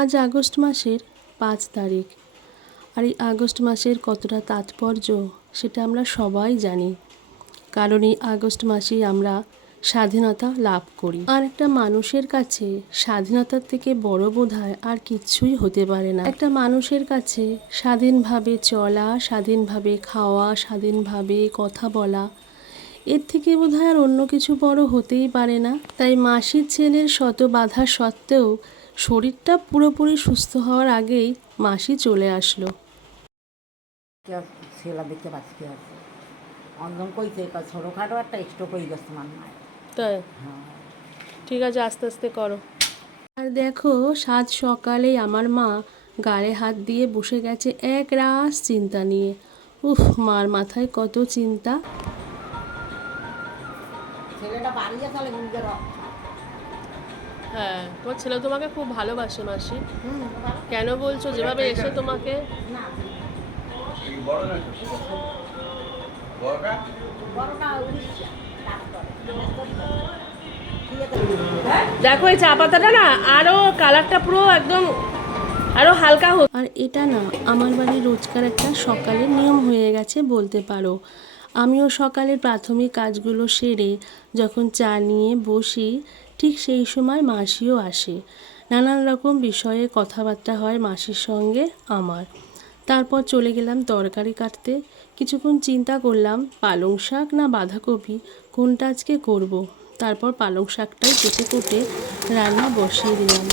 আজ আগস্ট মাসের 5 তারিখ। আর এই আগস্ট মাসের কতটা তাৎপর্য সেটা আমরা সবাই জানি, কারণ এই আগস্ট মাসেই আমরা স্বাধীনতা লাভ করি। আর একটা মানুষের কাছে স্বাধীনতার থেকে বড় বোধহয় আর কিচ্ছুই হতে পারে না। একটা মানুষের কাছে স্বাধীনভাবে চলা, স্বাধীনভাবে খাওয়া, স্বাধীনভাবে কথা বলা, এর থেকে বোধহয় আর অন্য কিছু বড় হতেই পারে না। তাই মাসির ছেলের শত বাধা সত্ত্বেও শরীরটা পুরোপুরি সুস্থ হওয়ার আগেই মাসি চলে আসলো। ছেলে দেখতে পাচ্ছি আছে অন্ধন কইছে ছোটোখাটো একটা স্ট্রোক হয়ে গেছে আমার মায়ের। তাই ঠিক আছে, আস্তে আস্তে করো। আর দেখো, সাত সকালেই আমার মা গায়ে হাত দিয়ে বসে গেছে এক রাস চিন্তা নিয়ে। উফ, মার মাথায় কত চিন্তা। ছেলেটা বাড়িয়ে চলে নিজের। হ্যাঁ, তোমার ছেলে তোমাকে খুব ভালোবাসে মাসি। কেন বলছো? যেভাবে এসে তোমাকে দেখো, এই চা পাতাটা না আরো কালারটা পুরো একদম আরো হালকা আর এটা না আমার বাড়ির রোজকার একটা সকালের নিয়ম হয়ে গেছে বলতে পারো। আমিও সকালের প্রাথমিক কাজগুলো সেরে যখন চা নিয়ে বসি, ঠিক সেই সময় মাসিও আসে। নানান রকম বিষয়ে কথাবার্তা হয় মাসির সঙ্গে আমার। তারপর চলে গেলাম তরকারি কাটতে। কিছুক্ষণ চিন্তা করলাম পালং শাক না বাঁধাকপি কোনটা আজকে করব। তারপর পালং শাকটাই কেটে কুটে রান্না বসিয়ে দিলাম।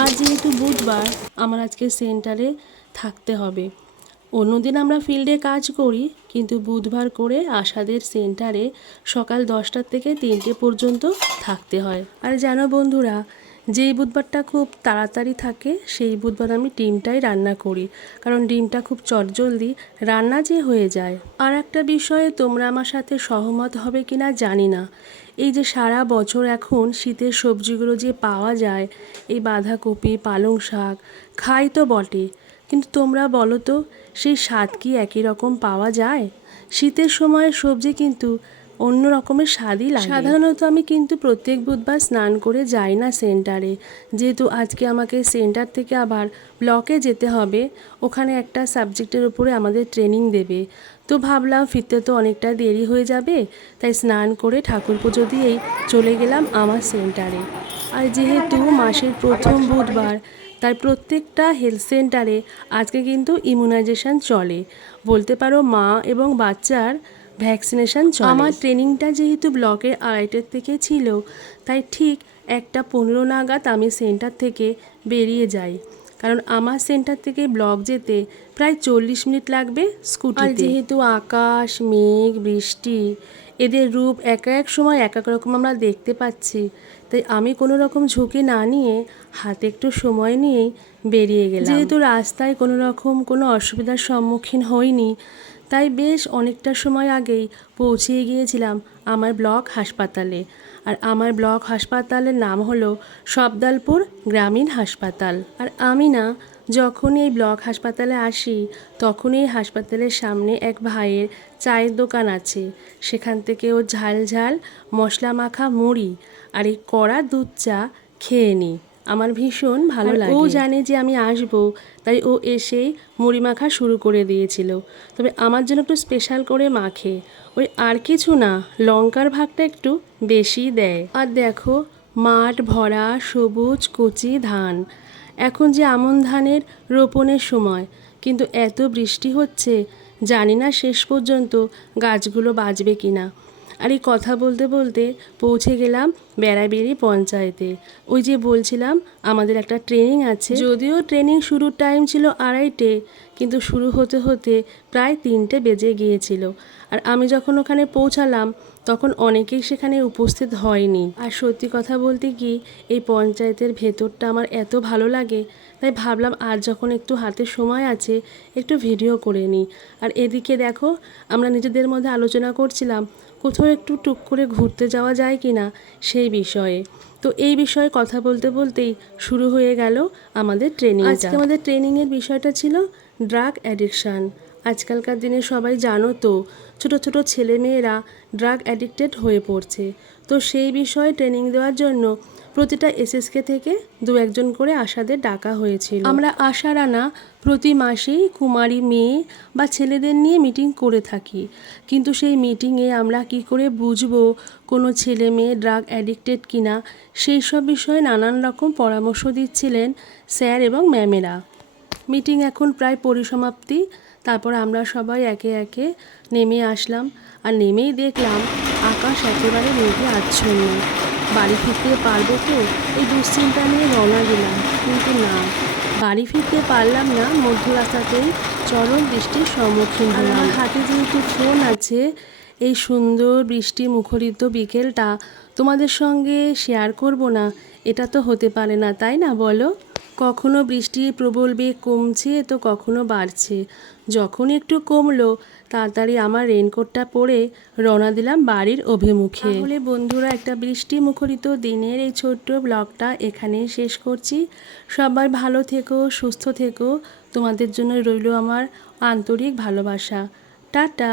আর যেহেতু বুধবার, আমার আজকে সেন্টারে থাকতে হবে। অন্যদিন আমরা ফিল্ডে কাজ করি, কিন্তু বুধবার করে আশাদের সেন্টারে সকাল 10টা থেকে 3টে পর্যন্ত থাকতে হয়। আর জানো বন্ধুরা, যেই বুধবারটা খুব তাড়াতাড়ি থাকে সেই বুধবার আমি ডিমটাই রান্না করি, কারণ ডিমটা খুব চটজলদি রান্না যে হয়ে যায়। আর একটা বিষয়ে তোমরা আমার সাথে সহমত হবে কিনা জানি না, এই যে সারা বছর এখন শীতের সবজিগুলো যে পাওয়া যায়, এই বাঁধাকপি, পালং শাক খাই তো বটে, কিন্তু তোমরা বলো তো সেই স্বাদ কি একই রকম পাওয়া যায়? শীতের সময় সবজি কিন্তু অন্য রকমের স্বাদই লাগে। সাধারণত আমি কিন্তু প্রত্যেক বুধবার স্নান করে যাই না সেন্টারে, যেহেতু আজকে আমাকে সেন্টার থেকে আবার ব্লকে যেতে হবে। ওখানে একটা সাবজেক্টের উপরে আমাদের ট্রেনিং দেবে। তো ভাবলাম ফিরতে তো অনেকটা দেরি হয়ে যাবে, তাই স্নান করে ঠাকুর পুজো দিয়েই চলে গেলাম আমার সেন্টারে। আর যেহেতু মাসের প্রথম বুধবার, তাই প্রত্যেকটা হেলথ সেন্টারে আজকে কিন্তু ইমিউনাইজেশন চলে, বলতে পারো মা এবং বাচ্চার ভ্যাকসিনেশন চলে। আমার ট্রেনিংটা যেহেতু ব্লকের 2:30 থেকে ছিল, তাই ঠিক 1:15 নাগাদ আমি সেন্টার থেকে বেরিয়ে যাই, কারণ আমার সেন্টার থেকে ব্লক যেতে প্রায় 40 মিনিট লাগবে স্কুটিতে। আর যেহেতু আকাশ, মেঘ, বৃষ্টি এদের রূপ এক এক সময় এক এক রকম আমরা দেখতে পাচ্ছি, তাই আমি কোনো রকম ঝুঁকি না নিয়ে হাতে একটু সময় নিয়েই বেরিয়ে গেলাম। যেহেতু রাস্তায় কোনো রকম কোনো অসুবিধার সম্মুখীন হইনি, তাই বেশ অনেকটা সময় আগেই পৌঁছিয়ে গিয়েছিলাম আমার ব্লক হাসপাতালে। আর আমার ব্লক হাসপাতালের নাম হলো সবদালপুর গ্রামীণ হাসপাতাল। আর আমি না যখনই এই ব্লক হাসপাতালে আসি, তখনই এই হাসপাতালের সামনে এক ভাইয়ের চায়ের দোকান আছে, সেখান থেকে ও ঝাল ঝাল মশলা মাখা মুড়ি আর এই কড়া দুধ চা খেয়ে নিই। আমার ভীষণ ভালো লাগে। ও জানে যে আমি আসবো, তাই ও এসেই মুড়ি মাখা শুরু করে দিয়েছিল। তবে আমার জন্য একটু স্পেশাল করে মাখে, ওই আর কিছু না, লঙ্কার ভাগটা একটু বেশি দেয়। আর দেখো, মাঠ ভরা সবুজ কচি ধান। এখন যে আমন ধানের রোপণের সময়, কিন্তু এত বৃষ্টি হচ্ছে, জানি না শেষ পর্যন্ত গাছগুলো বাঁচবে কিনা। আর এই কথা বলতে বলতে পৌঁছে গেলাম বেড়াবেড়ি পঞ্চায়েতে। ওই যে বলছিলাম আমাদের একটা ট্রেনিং আছে, যদিও ট্রেনিং শুরুর টাইম ছিল 2:30, কিন্তু শুরু হতে হতে প্রায় 3টে বেজে গিয়েছিল। আর আমি যখন ওখানে পৌঁছালাম তখন অনেকেই সেখানে উপস্থিত হয়নি। আর সত্যি কথা বলতে কি, এই পঞ্চায়েতের ভেতরটা আমার এত ভালো লাগে, তাই ভাবলাম আজ যখন একটু হাতে সময় আছে একটু ভিডিও করে নিই। আর এদিকে দেখো, আমরা নিজেদের মধ্যে আলোচনা করছিলাম কোথাও একটু টুক করে ঘুরতে যাওয়া যায় কি না সেই বিষয়ে। তো এই বিষয়ে কথা বলতে বলতেই শুরু হয়ে গেল আমাদের ট্রেনিং। আজকে আমাদের ট্রেনিংয়ের বিষয়টা ছিল ড্রাগ অ্যাডিকশান। আজকালকার দিনে সবাই জানো তো, ছোটো ছোটো ছেলেমেয়েরা ড্রাগ অ্যাডিক্টেড হয়ে পড়ছে। তো সেই বিষয়ে ট্রেনিং দেওয়ার জন্য প্রতিটা এসএসকে থেকে 2-1 করে আশাদের ডাকা হয়েছিল। আমরা আশারানা প্রতি মাসেই কুমারী মেয়ে বা ছেলেদের নিয়ে মিটিং করে থাকি, কিন্তু সেই মিটিংয়ে আমরা কি করে বুঝবো কোনো ছেলে মেয়ে ড্রাগ অ্যাডিক্টেড কিনা, সেই সব বিষয়ে নানান রকম পরামর্শ দিচ্ছিলেন স্যার এবং ম্যামেরা। মিটিং এখন প্রায় পরিসমাপ্তি। তারপর আমরা সবাই একে একে নেমে আসলাম, আর নেমেই দেখলাম আকাশ একেবারে মেঘে আচ্ছন্ন। বাড়ি ফিরতে পারবো তো এই দুশ্চিন্তা নিয়ে রওনা দিলাম, কিন্তু না, বাড়ি ফিরতে পারলাম না। মধ্য রাস্তাতেই চরম বৃষ্টির সম্মুখীন হলাম। আমার হাতে যেহেতু ফোন আছে, এই সুন্দর বৃষ্টি মুখরিত বিকেলটা তোমাদের সঙ্গে শেয়ার করব না, এটা তো হতে পারে না, তাই না বলো? কখনো বৃষ্টির প্রবল বেগ কমছে তো কখনো বাড়ছে। যখন একটু কমলো তাড়াতাড়ি আমার রেনকোটটা পরে রওনা দিলাম বাড়ির অভিমুখে। তাহলে বন্ধুরা, একটা বৃষ্টি মুখরিত দিনের এই ছোট্ট ব্লগটা এখানেই শেষ করছি। সবাই ভালো থেকো, সুস্থ থেকো, তোমাদের জন্য রইল আমার আন্তরিক ভালোবাসা। টাটা।